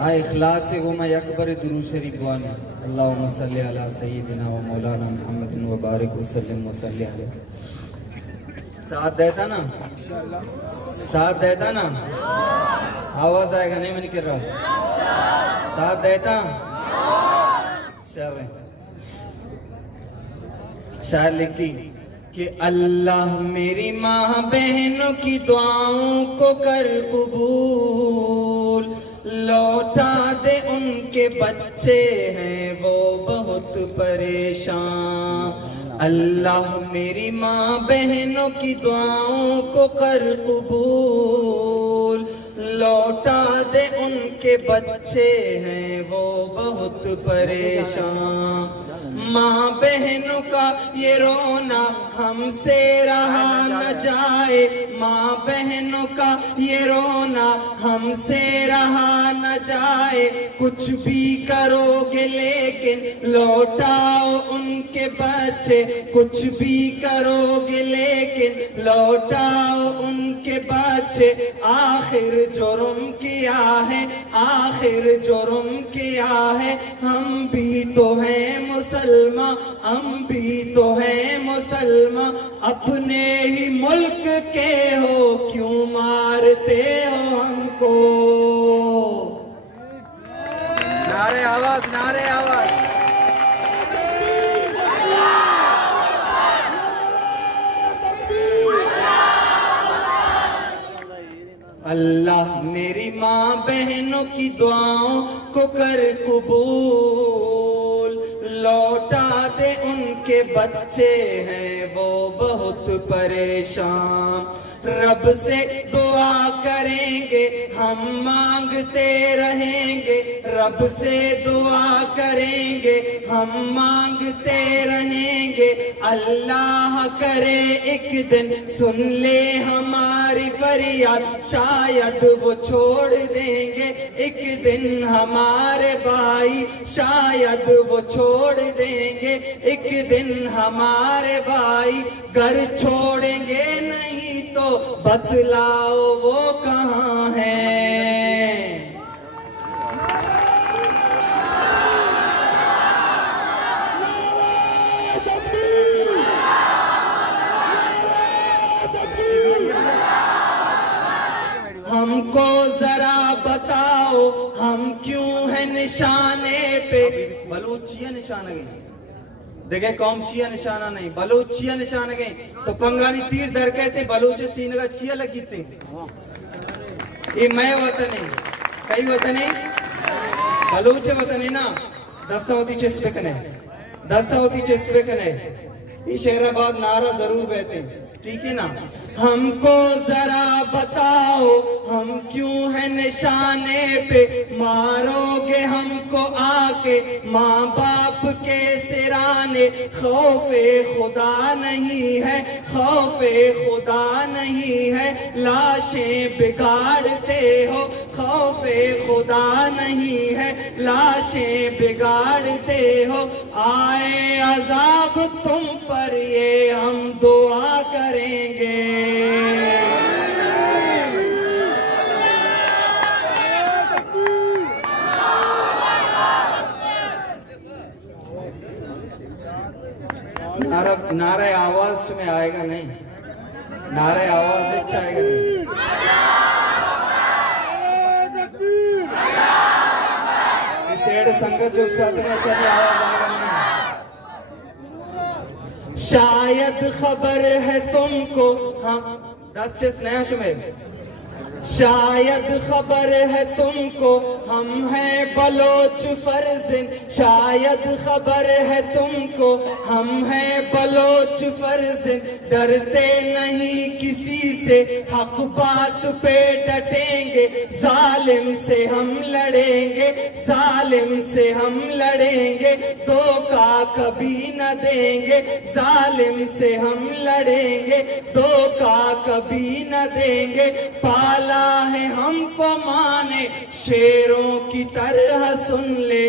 आ इखलास से वो मैं अकबर दुरूद शरीफ वानी अल्लाहुम्मा सल्ली अला सय्यिदिना व मौलाना मुहम्मदिन व बारिक वसल्लिम व सल्ली अलैहि। साथ देता ना, साथ देता ना, आवाज आएगा नहीं, मैं नहीं कर रहा, साथ देता। शायर लिखी कि अल्लाह मेरी माँ बहनों की दुआओं को कर कबूल, लौटा दे उनके बच्चे हैं वो बहुत परेशान। अल्लाह मेरी माँ बहनों की दुआओं को कर कबूल, लौटा दे उनके बच्चे हैं वो बहुत परेशान। माँ बहनों का ये रोना हमसे रहा न जाए, माँ बहनों का ये रोना हमसे रहा न जाए। कुछ भी करोगे लेकिन लौटाओ उनके बच्चे, कुछ भी करोगे लेकिन लौटाओ उनके बच्चे। आखिर जुर्म किया है, आखिर जुर्म किया है, हम भी तो हैं मुसलमान, हम भी तो हैं मुसलमान। अपने ही मुल्क के हो क्यों मारते हो हमको। नारे आवाज, नारे आवाज। अल्लाह मेरी माँ बहनों की दुआओं को कर कबूल, लौटा दे उनके बच्चे हैं वो बहुत परेशान। रब से दुआ करेंगे हम मांगते रहेंगे, रब से दुआ करेंगे हम मांगते रहेंगे। अल्लाह करे एक दिन सुन ले हमारी फरियाद, शायद वो छोड़ देंगे एक दिन हमारे भाई, शायद वो छोड़ देंगे एक दिन हमारे भाई। घर छोड़ेंगे नहीं तो बतलाओ वो कहाँ है। हमको जरा बताओ हम क्यों है निशाने पे। बलूचिया निशाना गई देखे, कौम चिया निशाना नहीं, बलूचिया निशाना गई तो पंगानी तीर धर कहते बलूच सीने का चिया लगी थी। ये मैं वतनी कई वतनी बलूच वतनी ना दस्तावती चेस्पे कने, दस्तावती चेस्पे कने। ये शेराबाद नारा जरूर बहते, ठीक है ना। हमको जरा बताओ हम क्यों है निशाने पे, मारोगे हमको आके माँ बाप के सिराने। खौफे खुदा नहीं है, खौफे खुदा नहीं है, लाशें बिगाड़ते हो। खौफे खुदा नहीं है, लाशें बिगाड़ते हो। आए अजाब तुम पर ये हम दुआ करेंगे। नारे आवाज में आएगा नहीं, नारे आवाज अच्छा आएगा नहीं। संगत जो साथ में ऐसा भी आवाज आएगा नहीं। शायद खबर है तुमको, हाँ 10 नया शुमेर। शायद खबर है तुमको हम हैं बलोच फर्जिन, शायद खबर है तुमको हम हैं बलोच फर्जिन। डरते नहीं किसी से, हक बात पे डटेंगे, जालिम से हम लड़ेंगे, जालिम से हम लड़ेंगे। धोखा कभी न देंगे, जालिम से हम लड़ेंगे, धोखा कभी न देंगे। पाला है हमको माने शेरों की तरह सुन ले।